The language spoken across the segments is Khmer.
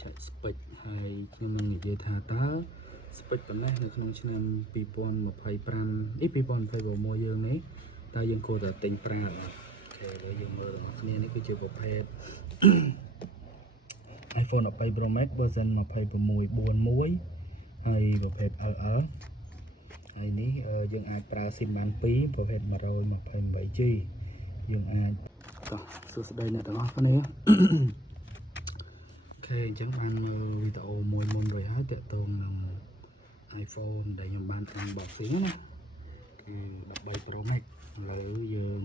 chạy spec hay nhưng mà nghĩ thà tá spec tầm này là không chừng năm pipon một phải pran ít pipon phải vào môi dương đấy ta dương cô là tình pra rồi để dương mơ một cái này cứ chưa có pet iPhone 13 Pro Max version 26 muối hayប្រភេទ LR ហើយនេះយើងអាចប្រើ SIM បាន2ប្រភេទ 128G យើងអាចតោះសួស្តីអ្នកទាំងអស់គ្នាអូខេអញ្ចឹងបានមើលវីដេអូមួយមុនរួចហើយទាក់ទងនឹង iPhone ដែលខ្ញុំបាន unboxing ណាគឺ13 Pro Max ឥឡូវយើង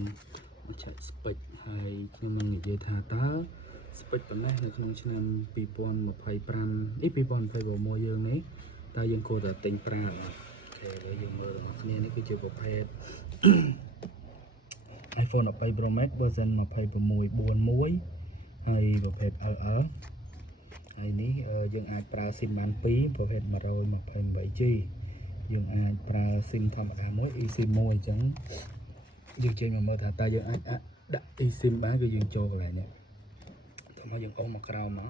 មកឆែក spec ហើយខ្ញុំនឹងនិយាយថាតើ spec ប៉ុណ្ណេះនៅក្នុងឆ្នាំ2025 2026យើងនេះតើយើងគួរតែទិញប្រើអត់អូខេឥឡូវយើងមើលរបស់គ្នានេះគឺជាប្រភេទ iPhone 13 Pro Max version 26.4.1 ហើយប្រភេទ LR ហើយនេះយើងអាចប្រើ SIM បាន2ប្រភេទ 128G យើងអាចប្រើ SIM ធម្មតាមួយ eSIM មួយអញ្ចឹងយើងចេញមកមើលថាតើយើងអាចដាក់ eSIM បានគឺយើងចូលកន្លែងនេះតោះមកយើងអូសមកក្រោមមក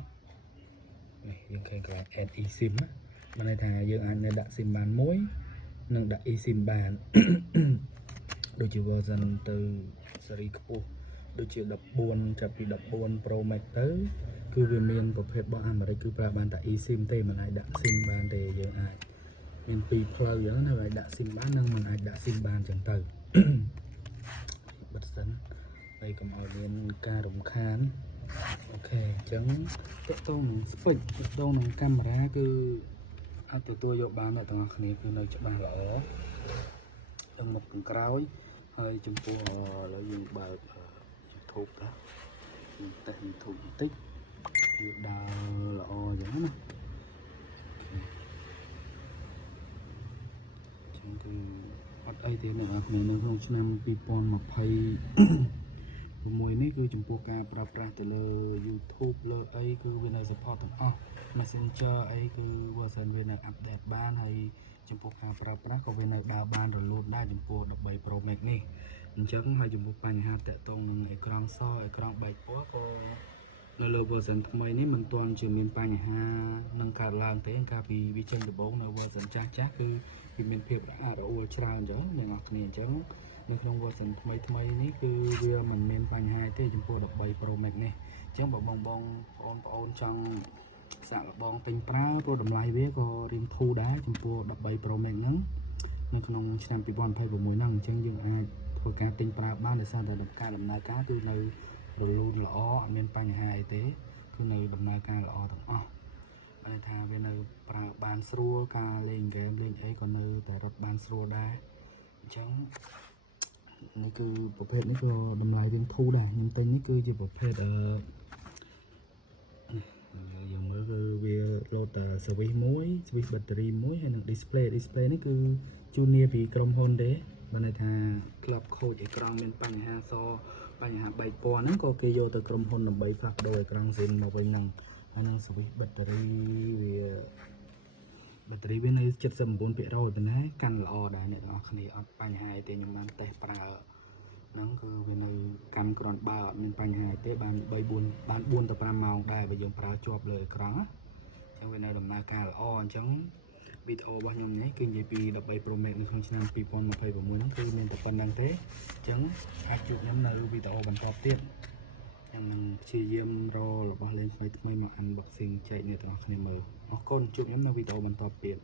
នេះយើងឃើញកន្លែង add eSIM ណាមានន័យថាយើងអាចនៅដាក់ SIM បានមួយនិងដាក់ eSIM បានដូចជា version ទៅស៊េរីខ្ពស់ដូចជា14ចាប់ពី14 Pro Max ទៅគឺវាមានប្រភេទរបស់អាមេរិកគឺប្រើបានតែ eSIM ទេមិនអាចដាក់ SIM បានទេយើងអាចមានពីរផ្លូវអញ្ចឹងណាអាចដាក់ SIM បាននិងមិនអាចដាក់ SIM បានអញ្ចឹងទៅបិទសិនហើយកុំឲ្យមានការរំខានអូខេអញ្ចឹងតកតងនឹង spec តកតងនឹងកាមេរ៉ាគឺអាចទទួលយកបានអ្នកទាំងអស់គ្នាគឺនៅច្បាស់ល្អទាំងមុខទាំងក្រោយហើយចំពោះឥឡូវយើងបើក YouTube ណាយើងតេស្ត YouTube បន្តិចវាដើរល្អអញ្ចឹងណាចឹងគឺអត់អីទេអ្នកនរគ្នានៅក្នុងឆ្នាំ2026នេះគឺចំពោះការប្រើប្រាស់ទៅលើ YouTube លើអីគឺវានៅ support ទាំងអស់ Messenger អីគឺ version វានៅ update បានហើយចំពោះការប្រើប្រាស់ក៏វានៅដើរបានរលូនដែរចំពោះ13 Pro Max នេះអញ្ចឹងហើយចំពោះបញ្ហាតាក់ទងនឹងអេក្រង់សអេក្រង់បែកពណ៌ក៏នៅលើ version ថ្មីនេះមិនទាន់ជាមានបញ្ហានឹងកើតឡើងទេកាលពីវាចេញដំបូងនៅ version ចាស់គឺវាមានភាពរអាក់រអួលច្រើនអញ្ចឹងអ្នកនរគ្នាអញ្ចឹងនៅក្នុង version ថ្មីនេះគឺវាមិនមានបញ្ហាទេចំពោះ13 Pro Max នេះអញ្ចឹងបើបងប្អូនចង់សាក់លបងទិញប្រើព្រោះតម្លៃវាក៏រៀងធូរដែរចំពោះ13 Pro Max ហ្នឹងនៅក្នុងឆ្នាំ2026ហ្នឹងអញ្ចឹងយើងអាចធ្វើការទិញប្រើបានដោយសារតែការដំណើរការគឺនៅរលូនល្អអត់មានបញ្ហាអីទេគឺនៅដំណើរការល្អទាំងអស់បានថាវានៅប្រើបានស្រួលការលេងហ្គេមលេងអីក៏នៅតែរត់បានស្រួលដែរអញ្ចឹងនេះគឺប្រភេទនេះក៏តម្លៃវាធូរដែរខ្ញុំទិញនេះគឺជាប្រភេទយើងមើលគឺវាលោតតែ service មួយ switch battery មួយហើយនិង display នេះគឺជូនពីក្រុមហ៊ុនទេបានន័យថាក្លឹបខូចអេក្រង់មានបញ្ហាបញ្ហាបែកពណ៌ហ្នឹងក៏គេយកទៅក្រុមហ៊ុនដើម្បីផ្លាស់ប្ដូរអេក្រង់ស៊ីនមកវិញហ្នឹងហើយនឹង switch battery វានៅ 79% ប៉ុន្តែកាន់ល្អដែរអ្នកទាំងអស់គ្នាអត់បញ្ហាទេខ្ញុំបានតេស្តប្រើហ្នឹងគឺវានៅកាន់គ្រាន់បើអត់មានបញ្ហាទេបាន4ទៅ5ម៉ោងដែរបើយើងប្រើជាប់លើអេក្រង់អញ្ចឹងវានៅដំណើរការល្អអញ្ចឹងវីដេអូរបស់ខ្ញុំនេះគឺនិយាយពី13 Pro Max នៅក្នុងឆ្នាំ2026ហ្នឹងគឺមានតែប៉ុណ្្នឹងទេអញ្ចឹងអាចជួបខ្ញុំនៅវីដេអូបន្តទៀតខ្ញុំនឹងព្យាយាមរករបស់លេងថ្មីមក unboxing ចែកអ្នកទាំងអស់គ្នាមើលអរគុណជួបខ្ញុំនៅវីដេអូបន្តទៀត